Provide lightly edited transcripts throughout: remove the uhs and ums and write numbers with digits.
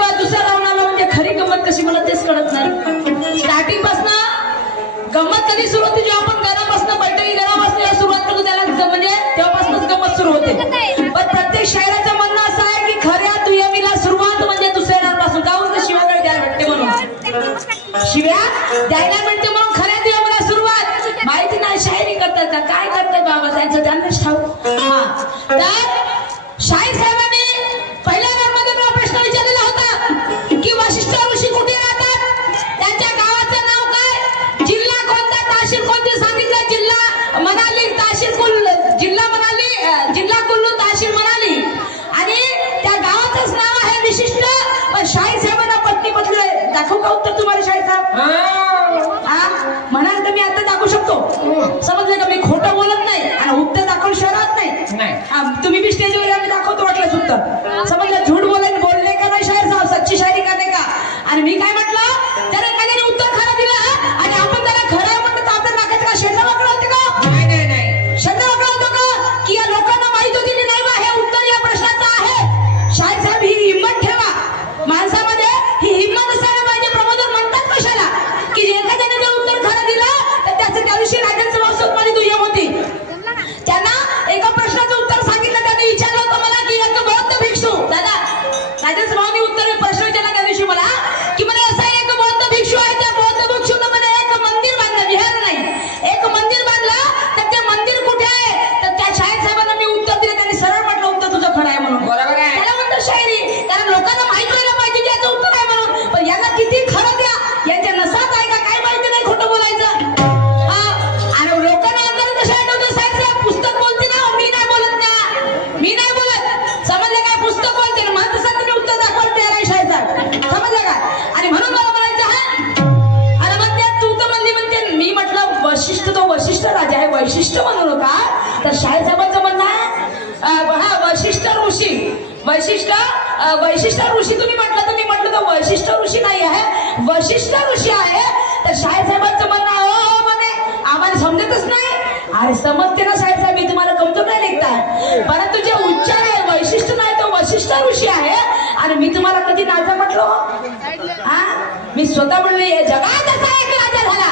बा दुसऱ्या राऊंडला म्हणजे खरी गंमत कशी मला तेच कळत नाही. स्टार्टिंग पासून गंमत कधी सुरू होती जेव्हा आपण घरापासून बैठकी घरापासून सुरुवात करतो त्याला म्हणजे तेव्हापासूनच गंमत सुरू होते. पण प्रत्येक शायराचं म्हणणं असं आहे की खऱ्या दुय्यमीला सुरुवात म्हणजे दुसऱ्या पासून काहून तर शिव्या द्यायला भेटते म्हणून. शिव्या द्यायला भेटते म्हणून खऱ्या दुय्यमीला सुरुवात. माहिती नाही शायरी करतात का काय करतात बाबा त्यांचं त्यांनाच ठाऊक. हा तर शाहीर साहेबांनी पहिल्या राऊंडमध्ये मला प्रश्न विचारलेला होता की वशिष्ठ ऋषी कुठे राहतात, त्यांच्या गावाचं नाव काय, जिल्हा कोणता, तहसील कोणती सांगितलं. जिल्हा मनाली, तहसील कुल्लू, जिल्हा मनाली, जिल्हा कुल्लू, तहसील मनाली आणि त्या गावाचंच नाव आहे विशिष्ट. पण शाहीर साहेबांना पत्नी पत्र दाखवू का उत्तर तुम्हाला शाहीर साहेब? हा म्हणाल तर मी आता दाखवू शकतो. समजलं का? मी खोटं बोलत नाही आणि उत्तर दाखवून शहरात नाही. तुम्ही बी स्टेजवर आम्ही दाखवतो वाटलं उत्तर. समजलं? झूठ बोलले का नाही शाहीर साहेब, सच्ची शायरी करणे का. आणि मी काय म्हटलं, त्याला एखाद्याने उत्तर खरं दिलं आणि आपण त्याला खरं म्हटलं तर आपण नाकायचं का? शेंडा वाकडा होते का? नाही शेंडा वाकडा होतो का? की या लोकांना माहित होती की नाही बा हे उत्तर या प्रश्नाचं आहे. शाहीर साहेब ही हिंमत ठेवा माणसामध्ये, ही हिंमत असायला पाहिजे. प्रबोधन म्हणतात कशाला की एखाद्याने जर उत्तर खरं दिलं तर त्याचं त्या दिवशी राजांचं वास्तव माझी दुय्यम होती. त्यांना एका प्रश्नाचं उत्तर सांगितलं. त्यांनी विचारलं होतं मला की एक बौद्ध भिक्षू, दादा राजन भावानी उत्तर प्रश्न विचारला त्या दिवशी मला की मला असा एक बौद्ध भिक्षू आहे, त्या बौद्ध भिक्षूनं मला एक मंदिर बांधलं, विहार नाही एक मंदिर बांधलं, तर ते मंदिर कुठे आहे. तर त्या शाहीर साहेबांना मी उत्तर दिलं. त्यांनी सरळ म्हटलं उत्तर तुझं खरं आहे म्हणून. बरोबर आहे. त्याला म्हणतो शायरी, कारण लोकांना माहित व्हायला पाहिजे की याचं उत्तर आहे म्हणून. पण यांना किती खरं द्या, यांच्या नसात आहे का काय माहिती नाही खोटं बोलायचं. आणि लोकांना अंदर कसं आठवतं शाहीर साहेब पुस्तक बोलते ना, मी नाही बोलत ना, मी नाही बोलत. समजलं काय? पुस्तक बोलते ना, मला तसं तुम्ही उत्तर दाखवत तयार आहे शाहीर साहेब. समजलं का? आणि म्हणून मला म्हणायचं हा आणि म्हणते तू तर म्हणते मी म्हटलं वशिष्ठ तो वशिष्ठ राजा आहे, वैशिष्ट्य म्हणू नका. तर शाहीर साहेबांचं म्हणणं आहे हा वशिष्ठ ऋषी, वैशिष्ट ऋषी तुम्ही म्हटलं तर वैशिष्ट ऋषी नाही आहे, वशिष्ठ ऋषी आहे. तर शाहीर साहेबांचं म्हणणं हो म्हणे आम्हाला समजतच नाही. अरे समजते ना शाहीर साहेब, मी तुम्हाला कमजोर नाही लेखताय, परंतु जे उच्चार आहे वैशिष्ट्य नाही तो वशिष्ठ ऋषी आहे. आणि मी तुम्हाला कधी राजा म्हटलो? हा मी स्वतः म्हणले जगात असा एक राजा झाला.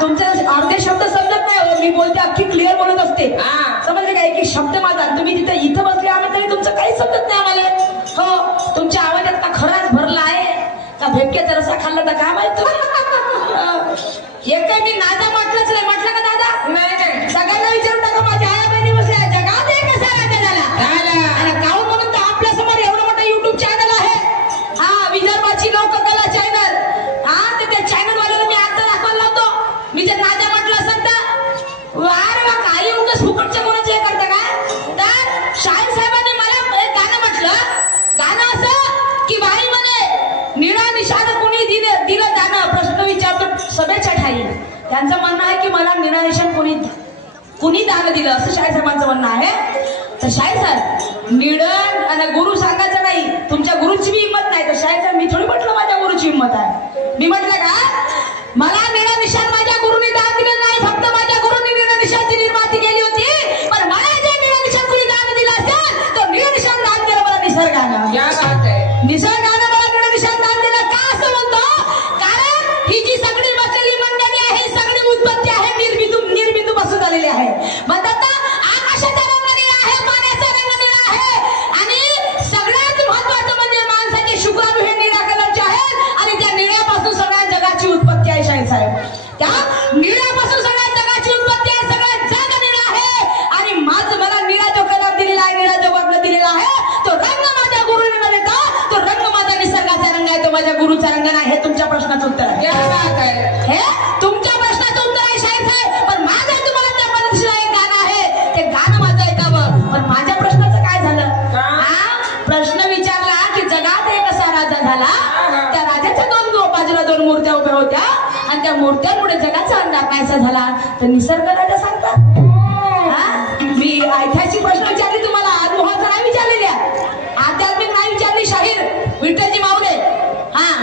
तुमचे अर्धे शब्द समजत नाही हो, मी बोलते अख्खी क्लिअर बोलत असते. समजले का? एक एक शब्द माझा तुम्ही तिथे इथं बसले आम्हाला तरी तुमचं काही समजत नाही आम्हाला. हो तुमच्या आवाजात का खराच भरला आहे का भेटक्याचा रसा खाल्ला तर काय माहित. एक काही मी नादा म्हटलंच नाही. म्हटलं का दादा? नाही. सगळ्यांना विचारून टाका माझ्या आया बहिणी बसल्या जगात एक असा राजा झाला. आणि काहून म्हणून तर आपल्या समोर एवढं मोठं युट्यूब चॅनल आहे. हा विदर्भाची लोककला चॅनल. हा तर त्या चॅनल वाल्याला मी आता दाखवायला लावतो. मी जर राजा म्हटलं असेल तर वार वा काही उगाच फुकटच्या कोणाचं हे करतं का. तर शाहीर साहेबांनी मला एक गाणं म्हटलं. गाणं असं की बाई म्हणे निळा निशाण कोणी दिलं त्यानं प्रश्न विचारतो सभेच्या ठाई. त्यांचं म्हणणं आहे की मला निळा निशाण कुणी दान दिलं असं शाहीर साहेबांचं म्हणणं आहे. तर शाहीर साहेब निळण आणि गुरु सांगायचं नाही, तुमच्या गुरुची बी हिंमत नाही. तर शाहीर साहेब मी थोडी म्हटलं माझ्या गुरुची हिंमत आहे. मी म्हटलं का मला निळा निशाण माझ्या गुरुनी दान दिलं नाही, फक्त माझ्या गुरुनी निळा निशाणची निर्मिती केली होती. पण मला जे निळा निशाण कुणी दान दिलं असेल तो निळा निशाण दान दिलं मला निसर्गानं. निसर्गानं मला निळा निशाण दान दिलं. का असं म्हणतो? कारण ही जी सगळी बसलेली मंडळी आहे सगळी उत्पत्ती आहे निर्बिंदू पासून आलेली आहे. म्हणतात ना आकाशाचा रंग निळा आहे, पाण्याचा रंग निळा आहे आणि सगळ्यात महत्वाचं म्हणजे माणसाचे शुक्राणू हे निळ्या कलरचे आहेत आणि त्या निळ्यापासून सगळ्या जगाची उत्पत्ती आहे शाहीर साहेब. त्या निळ्यापासून सगळ्या जगाची उत्पत्ती आहे, सगळं जग निळं आहे. आणि मला निळा जो कलर दिलेला आहे, निळा जो वर्ण दिलेला आहे तो रंग माझ्या गुरुने न देता तो रंग माझा निसर्गाचा रंग आहे, तो माझ्या गुरुचा रंग नाही. हे तुमच्या प्रश्नाचं उत्तर आहे. हे तुमच्या प्रश्नाचं उत्तर आहे शाहीर साहेब. पण माझं तुम्हाला त्या पद्धतीला एक गाणं आहे, ते गाणं माझं ऐकावं. पण माझ्या प्रश्नाचं काय झालं? प्रश्न विचारला की जगात एक असा राजा झाला, त्या राजाच्या बाजूला दोन मूर्त्या उभ्या होत्या आणि त्या मूर्त्यांमुळे जगाचा अंधार नाहीसा झाला. तर निसर्ग राजा सांगतात. मी ऐतिहासिक प्रश्न विचारले तुम्हाला, अनुभवाचा नाही विचारलेल्या, आध्यात्मिक नाही विचारली शाहीर विठ्ठलजी माऊले.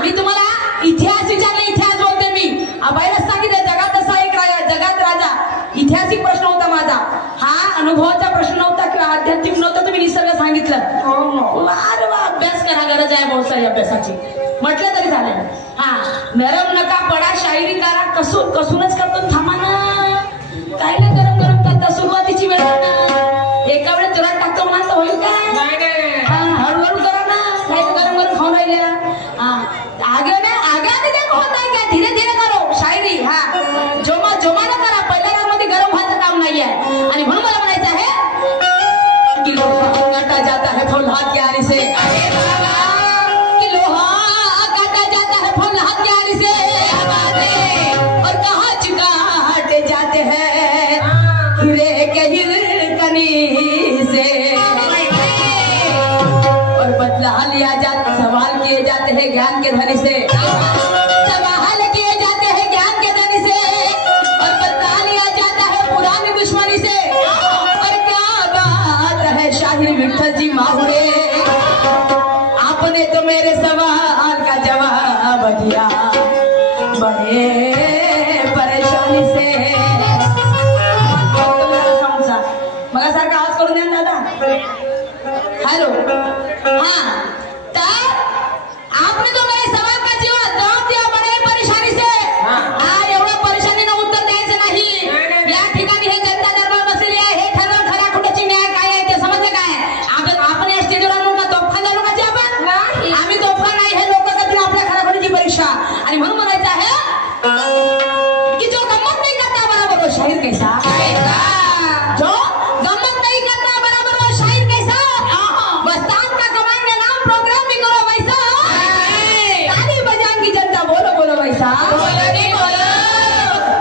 मी तुम्हाला इतिहास विचारले, इतिहास बोलते मी. बाईलाच सांगितलं जगात असा एक राजा, जगात राजा. ऐतिहासिक प्रश्न होता माझा हा, अनुभवाचा प्रश्न नव्हता किंवा आध्यात्मिक नव्हता. तुम्ही निसर्ग सांगितलं. अरे वा, अभ्यास करा, गरज आहे बहुत आहे अभ्यासाची म्हटलं तरी झालं. हा नरम नका पडा शायरी करा कसूनच करतो थांबा ना काय ना गरम गरम करता सुरुवातीची वेळ ना एका वेळेस तुरंत टाकतो म्हणाल तर होईल काय हळूहळू करा ना काय गरम गरम खाऊन राहिल्या आगे देखो होत नाही काय धीरे धीरे करो शायरी. हा जोमानं करा पहिल्या रागामध्ये गरम व्हायचं काम नाही आहे. आणि म्हणून मला म्हणायचं आहे की लोहा काटा जाता है फूल हथियार से कि लोहा काटा जाता है फूल हथियार से और कहाँ काटे जाते हैं हीरे के हिरकनी से और बदला लिया जाता सवाल किए जाते हैं ज्ञान के धनी से सवाल किए जाते हैं ज्ञान के धनी से और बदला लिया जाता है पुरानी दुश्मनी से. और क्या बात है शाहिर विठल जी माहुरे आपने तो मेरे सवाल का जवाब दिया बड़े परेशानी से. मग सारखा आवाज करून द्या दादा. हॅलो हा तर आपने तो मेरे सवाल का जवाब दिया बड़े परेशानी से. एवढ्या परेशानीनं उत्तर द्यायचं नाही. या ठिकाणी हे जनता दरबार बसलेली आहे हे ठरवून खरा खोट्याची न्याय काय आहे ते समजलं काय. आपण या स्टेजवर आणून का तोफा झालो का आपण आम्ही तोफा नाही हे लोक करतील आपल्या खरा खोट्याची परीक्षा. आणि म्हणून म्हणायचं आहे की जो गम्मत नहीं करता बराबर वो शाहीर कैसा जो गम्मत नहीं करता बराबर वो शाहीर कैसा. बस्तान का कमाएंगे नाम प्रोग्राम भी करो वैसा ताली बजाएंगी जनता बोलो बोलो वैसा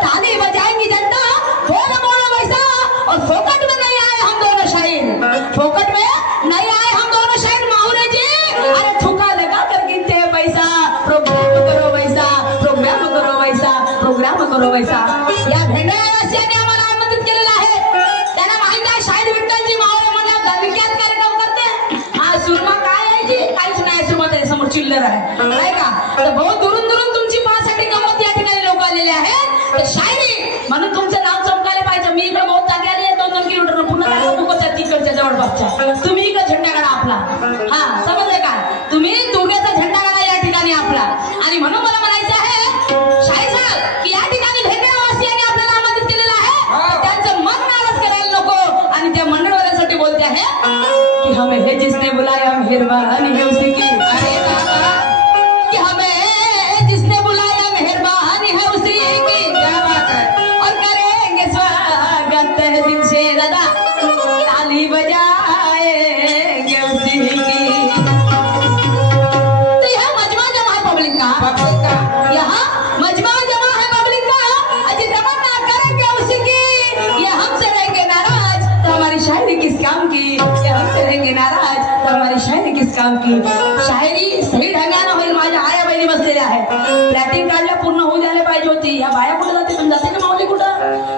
ताली बजाएंगी जनता बोलो बोलो वैसा. और फोकट में नहीं आए हम दोनों शाहीर फोकट में नहीं आए हम दोनों शाहीर माहुरे जी. अरे ठुका लगा कर गिनते हैं पैसा प्रोग्राम करो वैसा या भेंडवासियांनी आम्हाला आमंत्रित केलेलं आहे. त्यांना माहित आहे शाहीर विठ्ठलजी माहुरे म्हणल्यावर दणक्यात कार्यक्रम करते. हा सुरमा काय आहे जी काहीच नाही सुरमा त्याच्या समोर चिल्लर आहे नाही का. तर बहुत दुरून तुमची पाहण्यासाठी गंमत या ठिकाणी लोक आलेले आहेत. तर शायरी म्हणून तुमचं नाव चमकायला पाहिजे. मी इकडे बहुत जागे आली आहे 2-2 किलोमीटर पुन्हा मुकच्या तिकडच्या जवळपासच्या तुम्ही इकडे झेंडा काढा आपला. हा समजले का तुम्ही तुग्याचा झेंडा काढा या ठिकाणी आपला. आणि म्हणून मला म्हणायचं आहे शाहीर साहेब की या ठिकाणी भेंडवासियांनी आपल्याला आमंत्रित केलेलं आहे. त्यांचं मन नाराज करायला नको. आणि त्या मंडळवाल्यांसाठी बोलते आहे कि हमें है जिसने बुलाया मेहरबानी है उसी की. अरे कि हमें जिसने बुलाया मेहरबानी है उसी की. क्या बात है. और करेंगे स्वागत दिल से दादा ताली बजाएंगे उसी की. तो यह मजमा जमा है पब्लिक का यहाँ मजमा जमा है पब्लिक का. अजी तमन्ना करेंगे उसी की. ये हमसे रहेंगे नाराज तो हमारी शायरी किस काम की. ये हमसे रहेंगे नाराज तो हमारी शायरी किस काम की. शायरी सही ढंगानं होईल. माझ्या आया बहिणी बसलेल्या आहेत. प्लॅटिंग काढल्या पूर्ण होऊ द्यायला पाहिजे होती. या बाया कुठं जाते तुम्ही जाते का माऊली कुठं.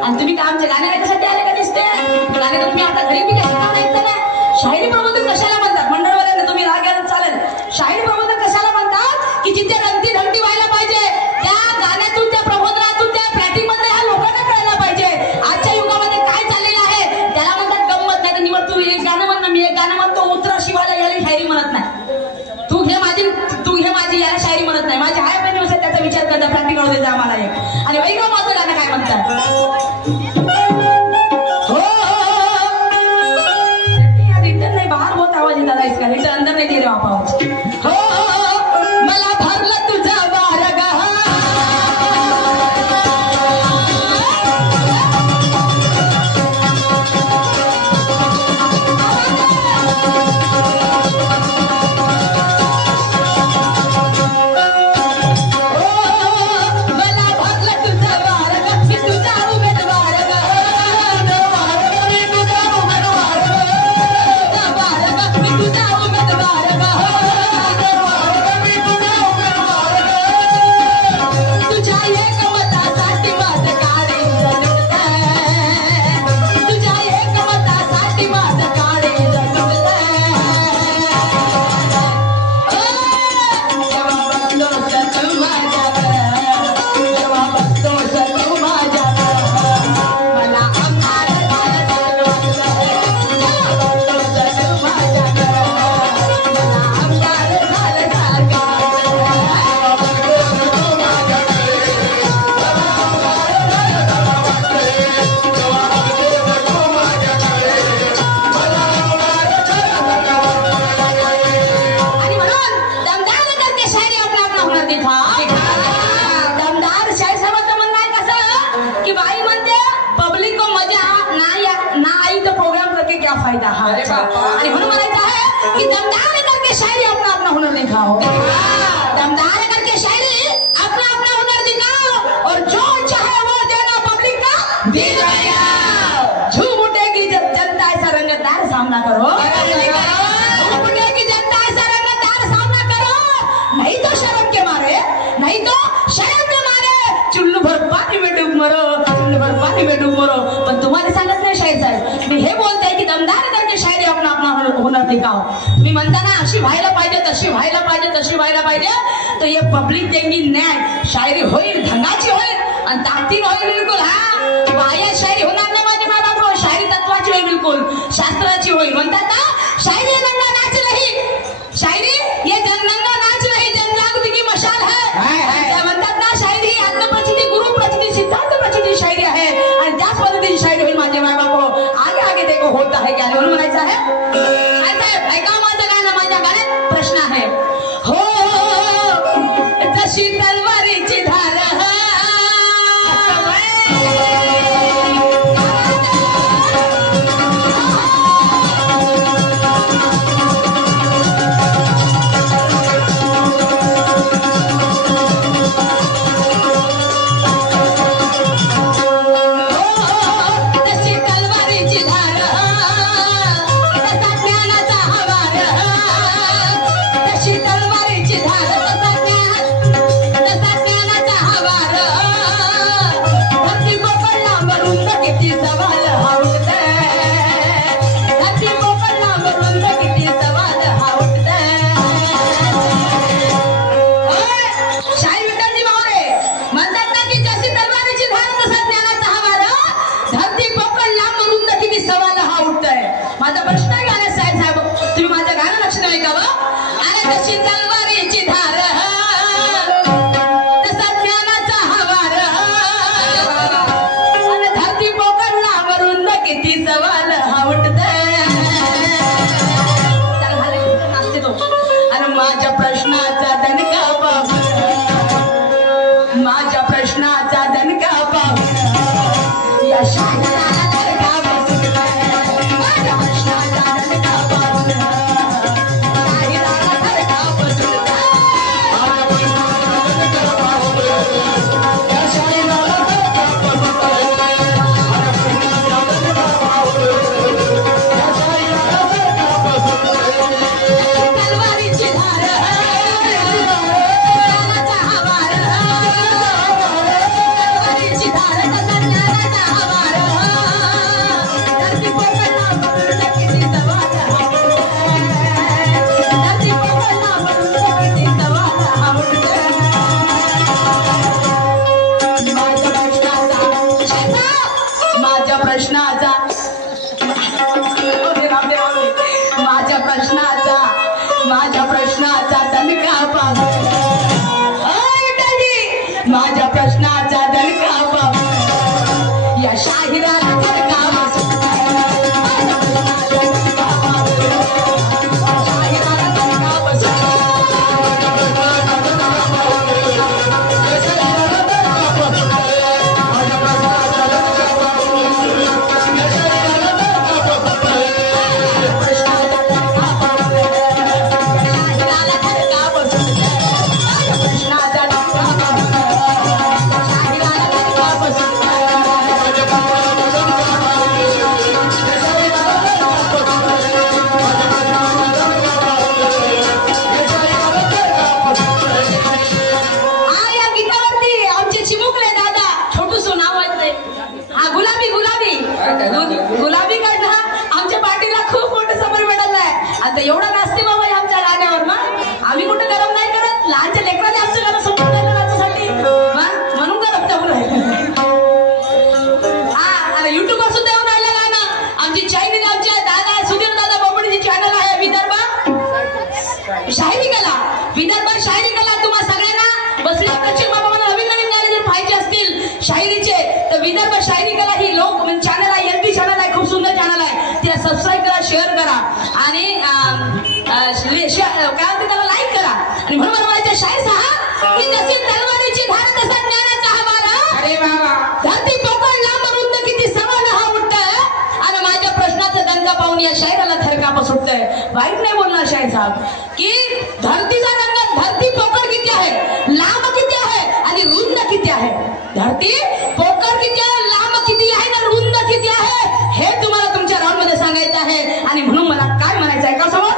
आणि तुम्ही काय आमचे गाणे ऐकण्यासाठी आले का दिसते गाणे तर तुम्ही आता घरी बी काय ऐकता नाही. शायरी प्रबोधन कशाला म्हणतात मंडळवाल्यांना तुम्ही राग यायला चालेल. शायरी प्रबोधन कशाला म्हणतात की जिथे रंगती घंटी व्हायला पाहिजे त्या गाण्यातून त्या प्रबोधनातून त्या प्लॅटिंग मध्ये ह्या लोकांना कळायला पाहिजे. आजच्या युगामध्ये काय चाललेलं आहे त्याला म्हणतात गंमत. नाही तर निवड तू एक गाणं म्हण ना मी एक गाणं म्हणतो उतरा शिवाला याला शायरी म्हणत नाही. तू घे माझी याला शायरी म्हणत नाही. माझ्या आया बहिणी त्याचा विचार करता प्लॅटिंग करू देते आम्हाला एक. आणि वैगव माझं गाणं काय म्हणतात हो रिटर्न नाही बाहेर बहुत आवाज येतात इसका रिटर्न अंदर नाही दे रहे आप आवाज हो मला भरलं तुझं बारग मला भरलं तुझं बारग मी तुझा उमेदवार दिखा दमदार शाहीर साहेबांचं म्हणणं आहे कसं की बाई म्हणते पब्लिक को मजा ना आई तो प्रोग्राम करके क्या फायदा। आणि म्हणून म्हणायचं आहे की दमदार करके शायरी अपना अपना हुनर दिखाओ, दमदार करके शायरी अपना अपना हुनर दिखाओ और जो चाहे वो देना पब्लिक का दिल लगाओ। झूम उठेगी जनता ऐसा रंगतदार सामना करो, झूम उठेगी जनता ऐसा रंगतदार सामना करो, नहीं तो शर्म के मारे, नहीं तो शर्म के मारे चुल्लू भर पानी में डूब मरो, चुल्लू भर पानी में डूब मरो। पण तुम्हाला सांगत नाही शाहीर साहेब, मी हे बोलते की दमदार करके शायरी अपना अपना हुनर दिखाओ। तुम्ही म्हणता ना अशी व्हायला पाहिजे, तशी व्हायला पाहिजे, तशी व्हायला पाहिजे, तो ये पब्लिक देंगी न्याय, शायरी होईल, ढंगाची होईल आणि ताकदीन होईल बिलकुल। हा वाया शायरी होणार नाही माझे बाबा, शायरी तत्वाची होईल बिलकुल, शास्त्राची होईल। म्हणतात ना शायरी नंगा नाच नहीं, शायरी ये नंगा नाच नहीं, जनजागृति की मशाल है। म्हणतात ना शायरी ही आत्मप्रचिती, गुरु प्रचिती, सिद्धांत प्रचिती शायरी आहे आणि त्याच पद्धतीची शायरी होईल माझे माय बाप। आगे आगे देखो होता है क्या, म्हणून म्हणायचं आहे ऐका माझं गाणं, माझ्या गाण्यात प्रश्न आहे। हो जशी तलवारीची धार माझ्या प्रश्नाचा दणका पाहून या शाहिराला धडका बसतो, माझ्या प्रश्नाचा दणका पाहून शाहिराला धडका बसतो। गुलाबी काढला आमच्या पार्टीला खूप मोठं समर मिळालं आहे। आता एवढा नाचते बाबा आमच्या गाण्यावर ना, आम्ही कुठे गरम नाही करत, लहानच्या लेकराने आमचं गाणं सपोर्ट केलं नाचासाठी म्हणून गरम टाकून राहिलं। हा आणि युट्यूबवर सुद्धा येऊन राहिलं गाणं। आमची चायनी आमच्या दादा सुधीर दादा बोबडीची चॅनल आहे विदर्भ शायरी कला, विदर्भ शायरी कला। तुम्हा सगळ्यांना बसल्या प्रत्येक बाबा मला नवीन नवीन गाणे जर पाहिजे असतील शायरीचे तर विदर्भ शायरी कला ही लोक चॅनल आहे, एलपी चॅनल आहे, खूप सुंदर चॅनल आहे, तिला सबस्क्राईब करा, शेअर करा आणि काय म्हणते त्याला लाईक करा। आणि म्हणून मला शायर साहब की जशी तलवारीची धार तसा ज्ञानाचा हा मारा. अरे बाबा धरती पोकळ लांब रुंद किती सवाल हा उठतंय आणि माझ्या प्रश्नाचा दणका पाहून या शायराला थरकाप सुटतंय. वाईट नाही बोलणार शायर साहब की धरतीचा रंग धरती पोकळ किती आहे, लांब किती आहे आणि रुंद किती आहे. धरती पोकळ किती आहे, लांब किती आहे आणि रुंद किती आहे हे तुम्हाला तुमच्या राऊंड मध्ये सांगायचं आहे. आणि म्हणून मला काय म्हणायचं आहे का समोर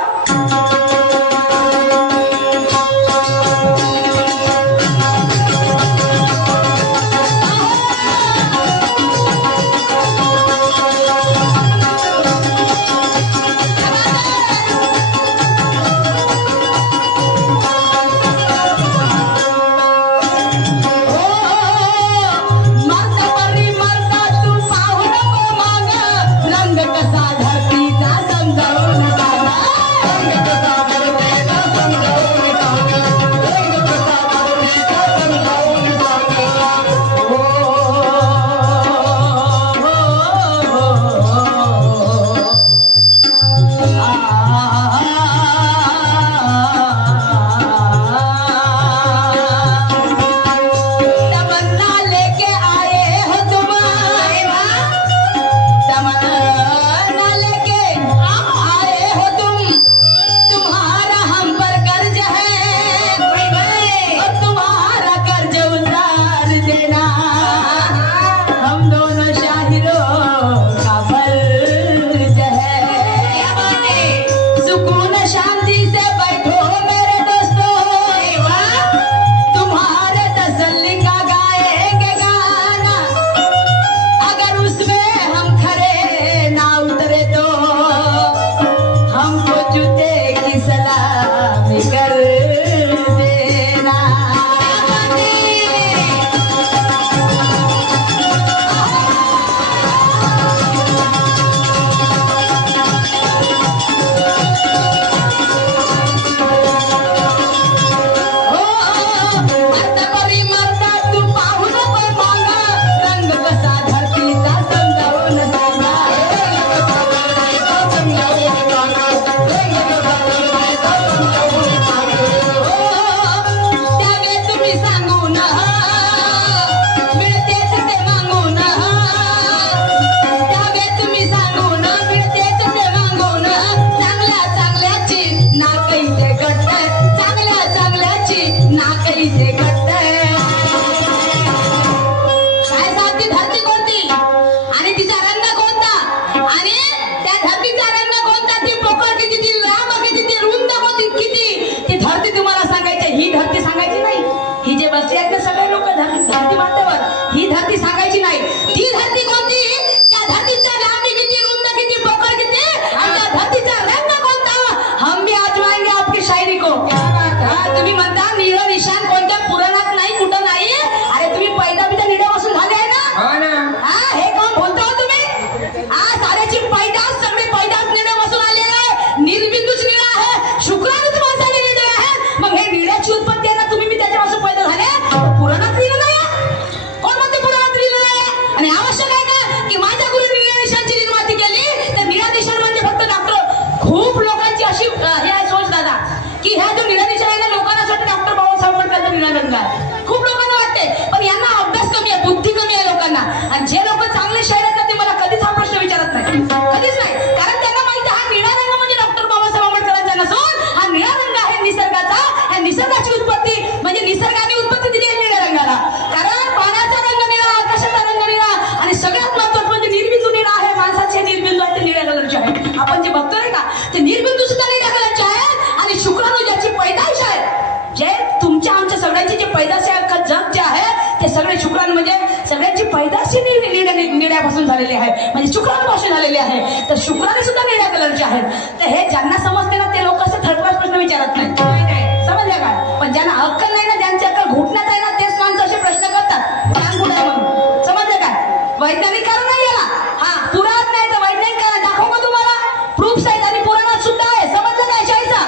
निळ्यापासून झालेले आहे म्हणजे शुक्राणूपासून झालेले आहे. तर शुक्राणू सुद्धा निळ्या कलरचे आहेत. तर हे ज्यांना समजते ना ते लोक असं थर्ड क्लास प्रश्न विचारत नाही. समजले का? पण ज्यांना अक्कल नाही ना, ज्यांची अक्कल घुटण्यात आहे ना, तेच माणसं असे प्रश्न करतात ज्ञान कुठे आहे म्हणून. समजले काय? वैज्ञानिक कारण नाही याला. हा पुराणात नाही तर वैज्ञानिक कारण दाखवू का तुम्हाला? प्रूफ्स आहेत आणि पुराणात सुद्धा आहे. समजलं काय शाळेचा?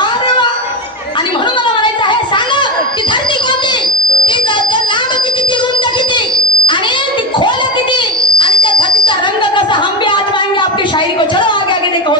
अरे वा. आणि म्हणून मला म्हणायचं आहे, सांगा ती धरती कोणती, ती लांब किती, ती रुंद किती आणि ती खोल किती आणि त्या धरतीचा रंग कसा. हम भी आजमाएंगे आपकी शायरी को. चलो आगे आगे देखो.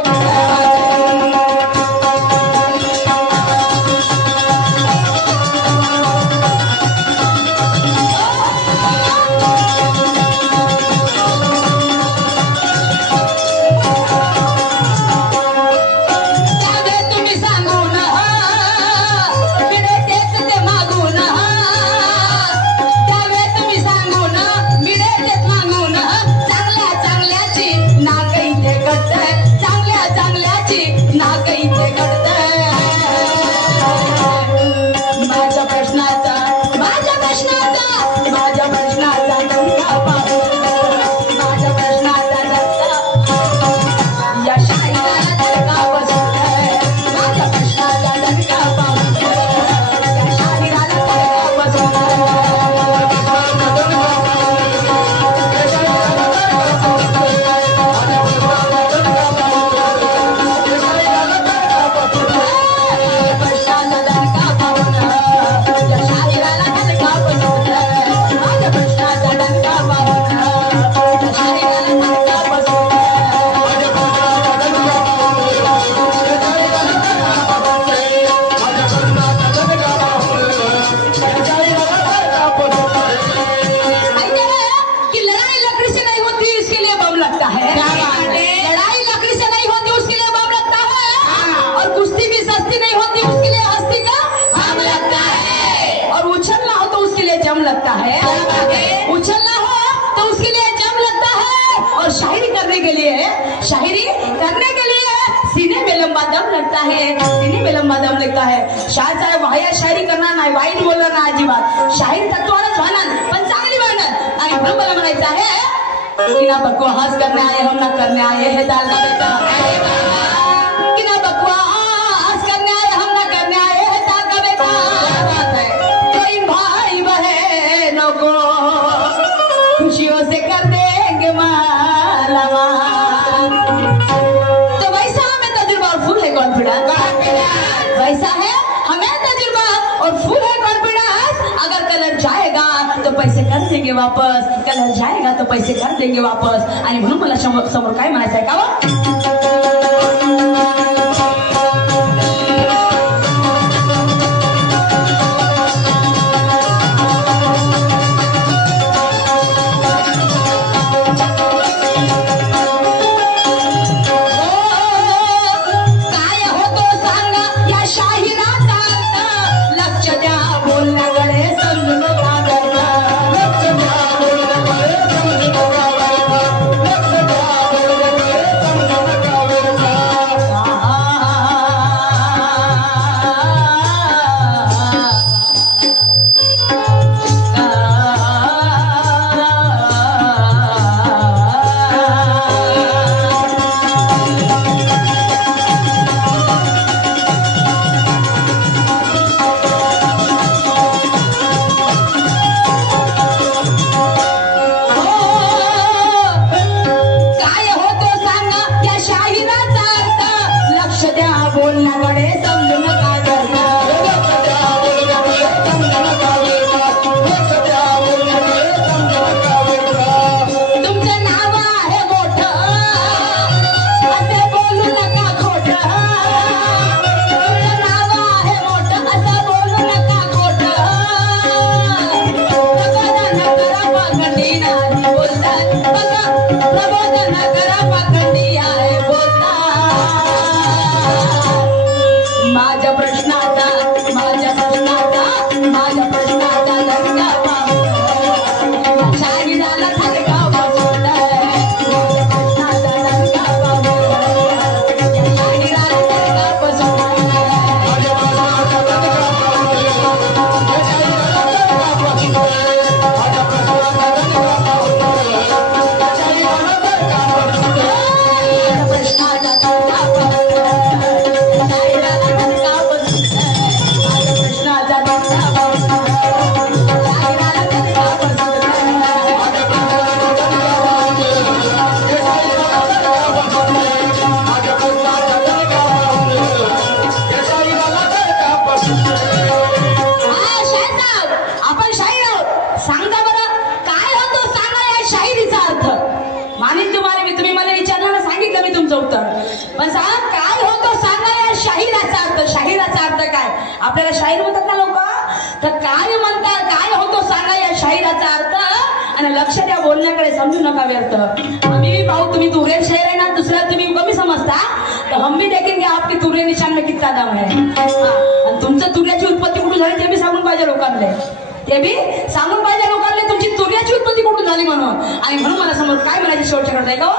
आहे तिने विलंबा दम लिखता है. शायर साहेब वाया शायरी करणार नाही, वाईट बोलणार नाही अजिबात, शाहीर तत्वानच म्हणणार पण चांगली म्हणणार. आणि म्हणून मला म्हणायचं आहे की ना बकवास करने आए हम ना करने आए है दाल का बेटा, कि ना बकवास करने आए हम ना करने आए है दाल का बेटा. तो इन भाई बहनों को खुशियों से कर देंगे मालामाल. तो वैसा हमें तजुर्बा और फुल है कॉन्फिडेंस, वैसा है हमें तजुर्बा और फुल है कॉन्फिडेंस. अगर कलर जाएगा तो पैसे कर देंगे वापस, कलर जाएगा तो पैसे कर देंगे वापस. आणि म्हणून मला समोर काय म्हणायचं आहे का पण सांगा काय होतं सांगा या शाहिराचा अर्थ. शाहिराचा अर्थ काय आपल्याला शाहीर म्हणतात ना लोक, तर काय म्हणतात काय होतो सांगा या शाहिराचा अर्थ. आणि लक्ष द्या बोलण्याकडे, समजू नका व्यर्थ. आम्ही भाऊ तुम्ही तुरे शायर आहे ना, दुसऱ्या तुम्ही कमी समजता, तर हम भी देखेंगे आपके तुरे निशान में कितना दम है. आणि तुमचं तुऱ्याची उत्पत्ती कुठून झाली ते बी सांगून पाहिजे लोकांना, ते बी सांगून पाहिजे लोकांना तुमची तुऱ्याची उत्पत्ती कुठून झाली म्हणून. आणि म्हणून मला समोर काय म्हणायची शेवटच्या करताय का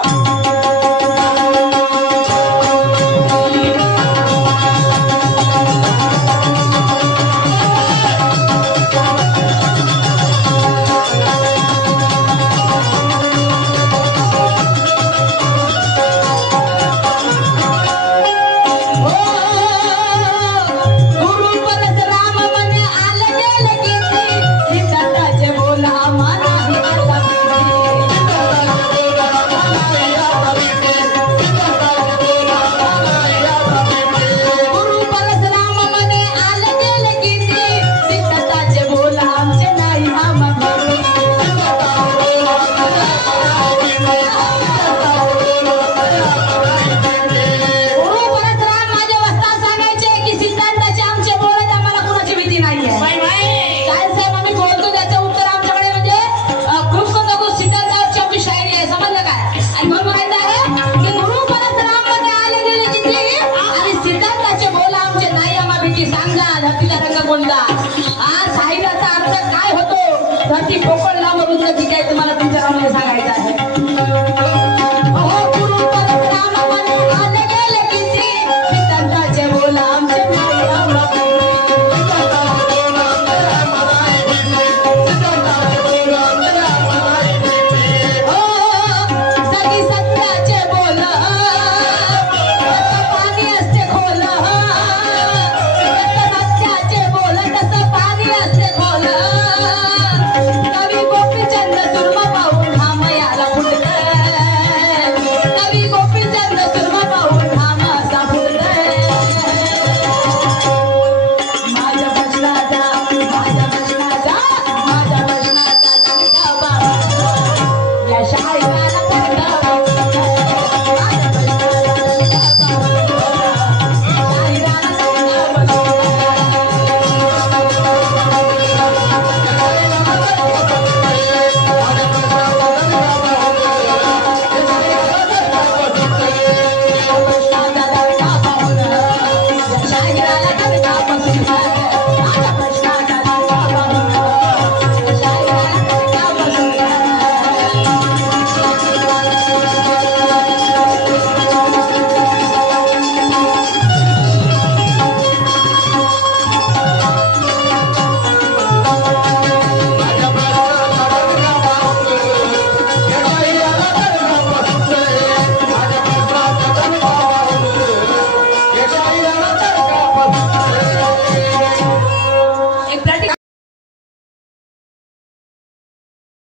साहिराचा अर्थ काय होतो, धरती पोकळ लांब रुंद ठीक आहे तुम्हाला तुमच्या नावामध्ये सांगायचं आहे.